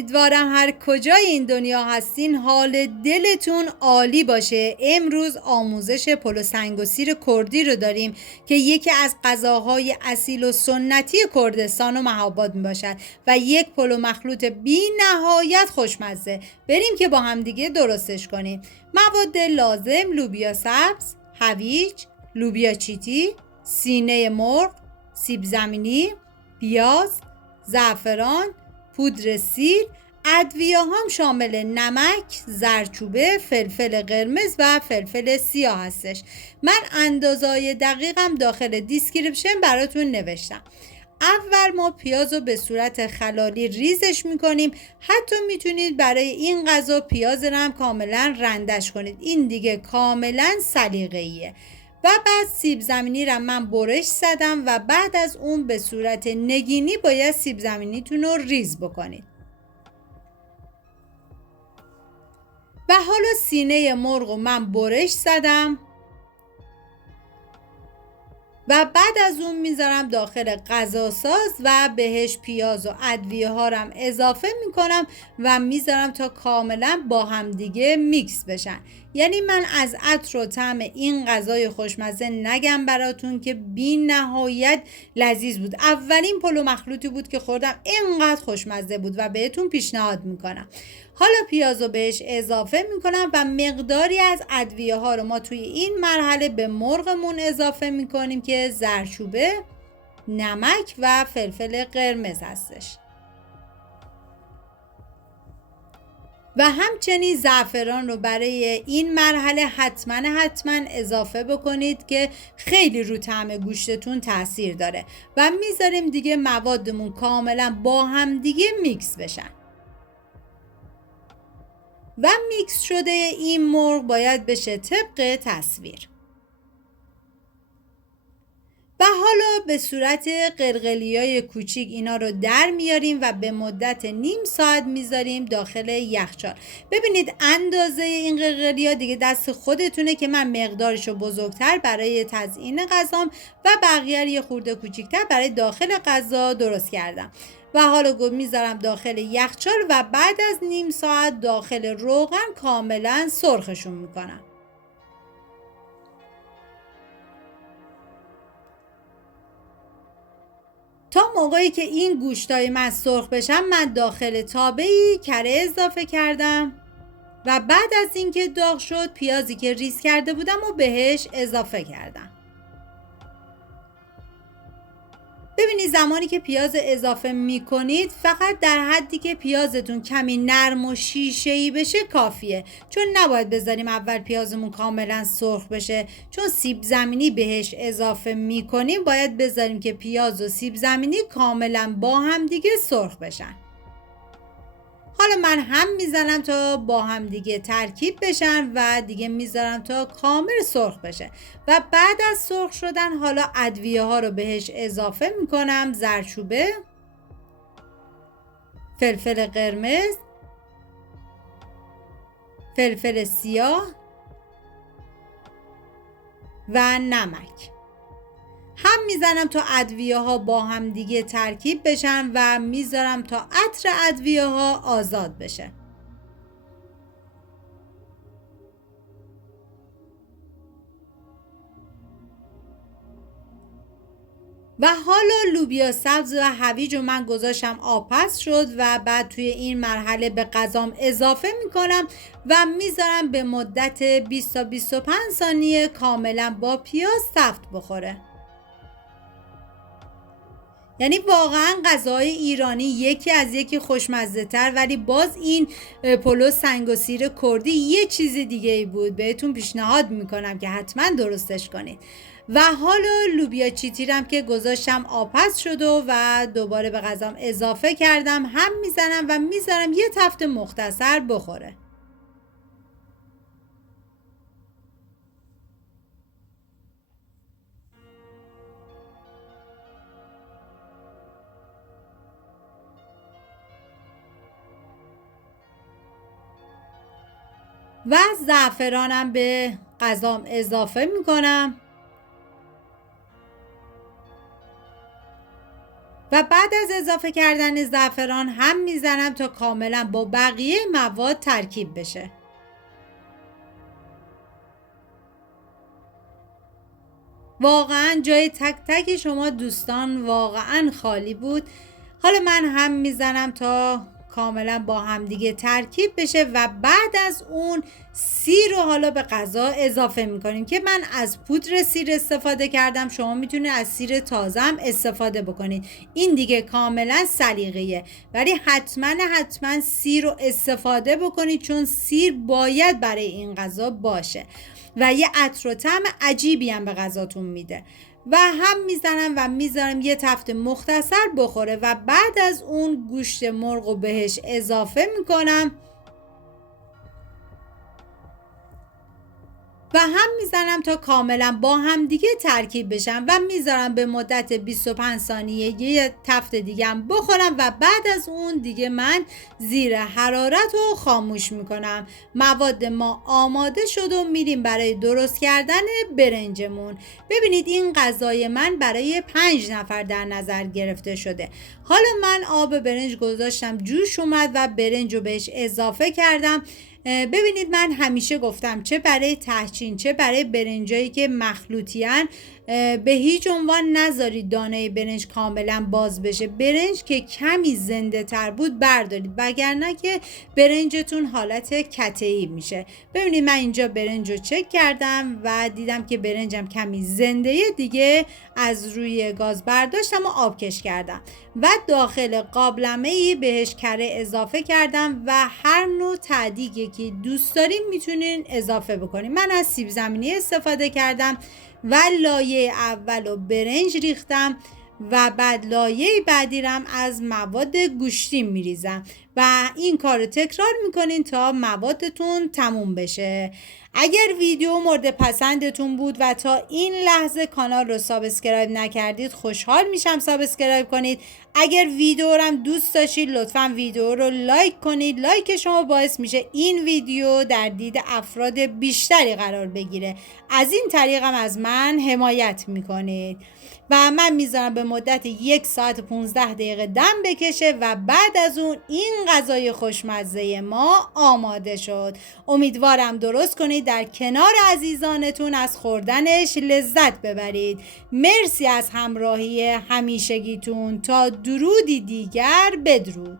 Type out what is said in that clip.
امیدوارم هر کجای این دنیا هستین حال دلتون عالی باشه. امروز آموزش پلو سنگ و سیر کردی رو داریم که یکی از غذاهای اصیل و سنتی کردستان و مهاباد می باشد و یک پلو مخلوط بی نهایت خوشمزه. بریم که با هم دیگه درستش کنیم. مواد لازم: لوبیا سبز، هویج، لوبیا چیتی، سینه مرغ، سیب زمینی، پیاز، زعفران، پودر سیر. ادویه هم شامل نمک، زردچوبه، فلفل قرمز و فلفل سیاه هستش. من اندازه‌های دقیقم داخل دیسکریپشن براتون نوشتم. اول ما پیاز رو به صورت خلالی ریزش میکنیم. حتی میتونید برای این غذا پیاز رو هم کاملا رندش کنید. این دیگه کاملا سلیقه‌ایه. و بعد سیب زمینی رو من برش زدم و بعد از اون به صورت نگینی باید سیب زمینیتون رو ریز بکنید. و حالا سینه مرغ رو من برش زدم و بعد از اون میذارم داخل غذاساز و بهش پیاز و ادویه ها رو هم اضافه میکنم و میذارم تا کاملا با هم دیگه میکس بشن. یعنی من از عطر و طعم این غذای خوشمزه نگم براتون که بی نهایت لذیذ بود. اولین پلو مخلوطی بود که خوردم، اینقدر خوشمزه بود و بهتون پیشنهاد میکنم. حالا پیاز رو بهش اضافه میکنم و مقداری از ادویه ها رو ما توی این مرحله به مرغمون اضافه میکنیم که زردچوبه، نمک و فلفل قرمز هستش. و همچنین زعفران رو برای این مرحله حتما اضافه بکنید که خیلی رو طعم گوشتتون تاثیر داره. و میذاریم دیگه موادمون کاملا با هم دیگه میکس بشن. و میکس شده این مرغ باید بشه طبق تصویر. و حالا به صورت قرقلیای کوچیک اینا رو در میاریم و به مدت نیم ساعت میذاریم داخل یخچال. ببینید اندازه این قرقلیا دیگه دست خودتونه که من مقدارشو بزرگتر برای تزیین غذام و بقیه یه خورده کوچیکتر برای داخل غذا درست کردم. و حالا میذارم داخل یخچال و بعد از نیم ساعت داخل روغن کاملا سرخشون میکنم. تا موقعی که این گوشتای من سرخ بشن من داخل تابه‌ای کره اضافه کردم و بعد از اینکه داغ شد پیازی که ریز کرده بودم و بهش اضافه کردم. ببینید زمانی که پیاز اضافه میکنید فقط در حدی که پیازتون کمی نرم و شیشه‌ای بشه کافیه، چون نباید بذاریم اول پیازمون کاملا سرخ بشه. چون سیب زمینی بهش اضافه میکنیم باید بذاریم که پیاز و سیب زمینی کاملا با هم دیگه سرخ بشن. حالا من هم میزنم تا با هم دیگه ترکیب بشن و دیگه میذارم تا کامل سرخ بشه. و بعد از سرخ شدن حالا ادویه ها رو بهش اضافه میکنم: زردچوبه، فلفل قرمز، فلفل سیاه و نمک. هم میزنم تا ادویه ها با هم دیگه ترکیب بشن و میذارم تا عطر ادویه ها آزاد بشه. و حالا لوبیا سبز و هویج رو من گذاشتم آبپز شد و بعد توی این مرحله به غذام اضافه میکنم و میذارم به مدت 20 تا 25 ثانیه کاملا با پیاز سفت بخوره. یعنی واقعا غذای ایرانی یکی از یکی خوشمزه تر، ولی باز این پلو سنگ و سیر کردی یه چیز دیگه ای بود. بهتون پیشنهاد میکنم که حتما درستش کنید. و حالا لوبیا چیتیرم که گذاشتم آبپز شد و دوباره به غذام اضافه کردم، هم میزنم و میذارم یه تفت مختصر بخوره. و زعفرانم به غذام اضافه میکنم و بعد از اضافه کردن زعفران هم میزنم تا کاملا با بقیه مواد ترکیب بشه. واقعا جای تک تک شما دوستان واقعا خالی بود. حالا من هم میزنم تا کاملا با هم دیگه ترکیب بشه و بعد از اون سیر رو حالا به غذا اضافه میکنیم که من از پودر سیر استفاده کردم. شما میتونید از سیر تازه هم استفاده بکنید، این دیگه کاملا سلیقه‌ایه، ولی حتما سیر رو استفاده بکنید چون سیر باید برای این غذا باشه و یه عطر و طعم عجیبی هم به غذاتون میده. و هم میزنم و میذارم یه تفت مختصر بخوره و بعد از اون گوشت مرغ رو بهش اضافه میکنم و هم میزنم تا کاملا با هم دیگه ترکیب بشن و میذارم به مدت 25 ثانیه یه تفت دیگه هم بخورم و بعد از اون دیگه من زیر حرارت رو خاموش میکنم. مواد ما آماده شد و میریم برای درست کردن برنجمون. ببینید این غذای من برای 5 نفر در نظر گرفته شده. حالا من آب برنج گذاشتم جوش اومد و برنج رو بهش اضافه کردم. ببینید من همیشه گفتم چه برای تهچین چه برای برنجایی که مخلوطیان به هیچ عنوان نذارید دانه برنج کاملا باز بشه. برنج که کمی زنده تر بود بردارید وگرنه که برنجتون حالت کته‌ای میشه. ببینید من اینجا برنج رو چک کردم و دیدم که برنجم کمی زنده دیگه از روی گاز برداشتم و آبکش کردم و داخل قابلمه‌ای بهش کره اضافه کردم و هر نوع تعدیگی که دوست داریم میتونین اضافه بکنیم. من از سیب زمینی استفاده کردم و لایه اول رو برنج ریختم و بعد لایه بعدی رم از مواد گوشتی میریزم و این کار رو تکرار میکنین تا موادتون تموم بشه. اگر ویدیو مورد پسندتون بود و تا این لحظه کانال رو سابسکرایب نکردید خوشحال میشم سابسکرایب کنید. اگر ویدیو رو هم دوست داشتید لطفا ویدیو رو لایک کنید. لایک شما باعث میشه این ویدیو در دید افراد بیشتری قرار بگیره. از این طریق هم از من حمایت میکنید و من میذارم به مدت 1 ساعت 15 دقیقه دم بکشه و بعد از اون این غذای خوشمزه ما آماده شد. امیدوارم درست کنید در کنار عزیزانتون از خوردنش لذت ببرید. مرسی از همراهی همیشگیتون. تا درودی دیگر بدرود.